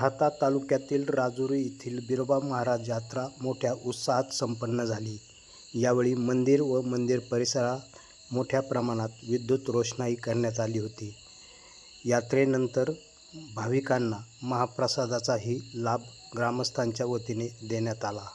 राहाता तालुक्यातील राजुरी येथील बिरोबा महाराज यात्रा मोठ्या उत्साहात संपन्न झाली। यावेळी मंदिर व मंदिर परिसरात मोठ्या प्रमाणात विद्युत रोषणाई करण्यात आली होती। यात्रेनंतर भाविकांना महाप्रसादाचाही लाभ ग्रामस्थांच्या वतीने देण्यात आला।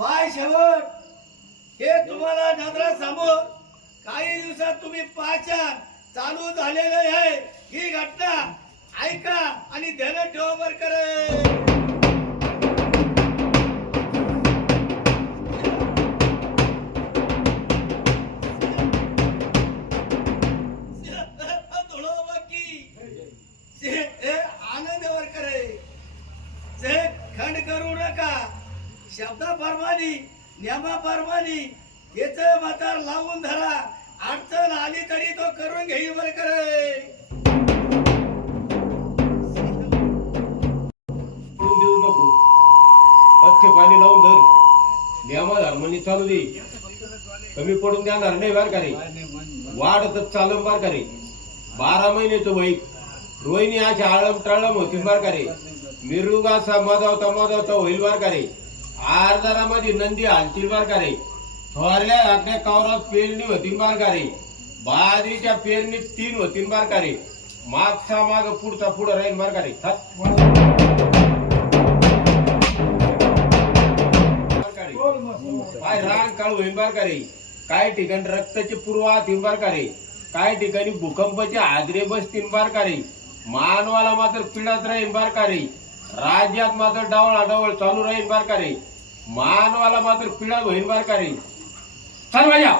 पाय शेवट हे तुम्हाला नजरासमोर काही दिवसात तुम्ही पाहचाल चालू झालेलं आहे। ही घटना ऐका आणि ध्यानात ठेवा बर करे। आनंद वर करे खंड करू नका। शब्दाप्रमाणे नियमाप्रमाणे याच मातार लावून धरा। अडचण आली तरी तो करून घेईल बर करे। पडून देऊ नको। पथ्य पाणी लावून धर। नियमाधर्माने चालू दे। कमी पडून देणार नाही बर करे। वाढतच चालम बर करे। 12 महिन्याचं वय रोहिणी अशी आळम टळम होती बर करे। मिरुग असा मदावता होईल बर करे। आरदारामध्ये नंदी हालतील बर करे। थोरल्या धाकट्या कवरात पेरणी होती बर करे। बाजरीच्या पेरणीत 3 होती बर करे। मागचा माग पुढचा पुढं राहील बर करे। काय रान काळ होईल बर करे। काही ठिकाणी रक्ताचे पुरवात होईल बर करे। काही ठिकाणी भूकंपाचे हादरे बसतील बर करे। मानवाला मात्र पीडाच राहील बर करे। राज्यात मात्र डावळाडावळ चालू राहील बर करे। मानवाला मात्र पीडा होईल बर करे। चल माझ्या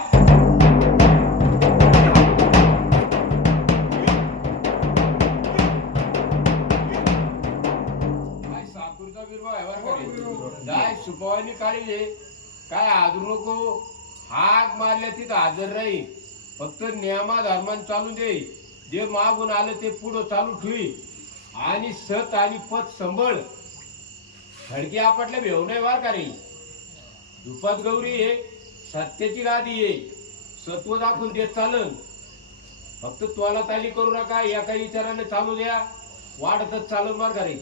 काय सापूरचा बिरबा आहे बर करे। जाय सुपवानी काढी काय हादरू नको। हाक मारल्या तिथं हजर राहील। फक्त नियमा धर्मान चालू दे। जे मागून आलं ते पुढं चालू ठेवी आणि सत आणि पत संभळ। खडकी आपटल्या भेव नाही वार का रे। दुपात गौरी ये सत्याची गादी ये। सत्व दाखवून देत चालन। फक्त त्वाला ताली करू नका। या काही विचाराने चालू द्या। वाढतच चालून मार का रे।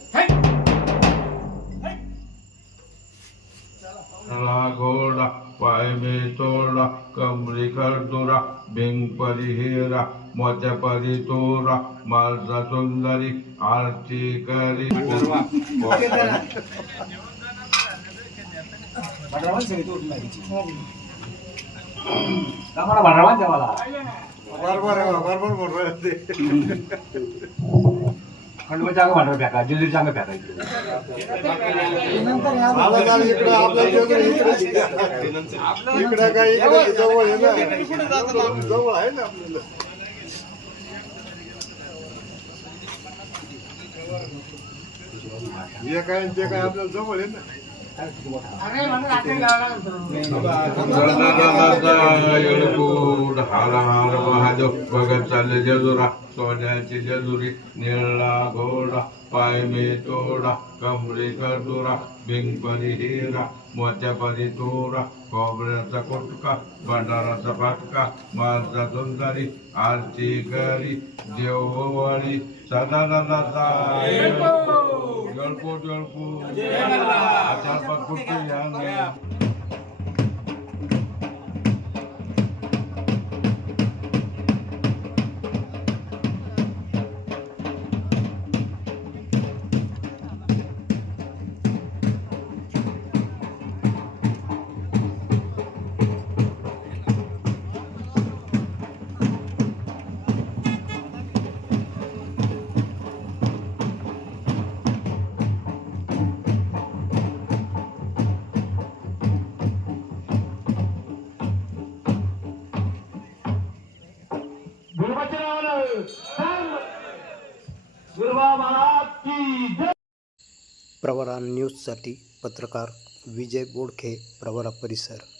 घोड़ा पाय में तोड़ा कमरी कर दूरा बिंग परिहेरा मोत्या परी तोरा मालसा सुंदरी आरती करी बरोबर बोल रहे खंडवा चांगलं भांडवल फेका जेजुरी चांगलं फेकायचं इकडे काय इकडे जवळ आहे ना जवळ आहे ना आपल्याला हे काय आणि ते काय आपल्याला जवळ आहे ना. येळकोट हार हार महादेव बघत चालले जेजुरा सोन्याची जेजुरी निळा घोडा पाय मे तोडा कमळी करदुरा बिंगपरी हिरा मोत्यापरी तोरा खोबऱ्याचा कोटका भंडाराचा फाटका माझा तुंदारी आरती करी देववाळी सदा दादा येळकोट येळकोट आचार कुठे या प्रवरा न्यूजसाठी पत्रकार विजय बोडखे, प्रवरा परिसर.